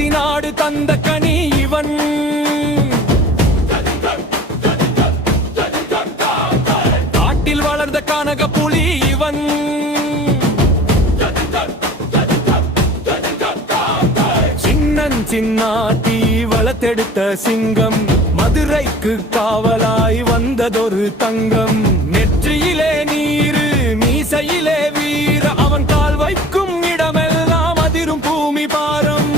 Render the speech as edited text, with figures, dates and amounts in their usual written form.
காசி நாடு தந்த கனி இவன். காட்டில் வளர்ந்த கனக புலி இவன். சின்னாட்டி வளர்த்தெடுத்த சிங்கம், மதுரைக்கு காவலாய் வந்ததொரு தங்கம். நெற்றியிலே நீரு மீசையிலே வீர, அவன் கால் வைக்கும் இடமெல்லாம் அதிரும் பூமி பாரம்.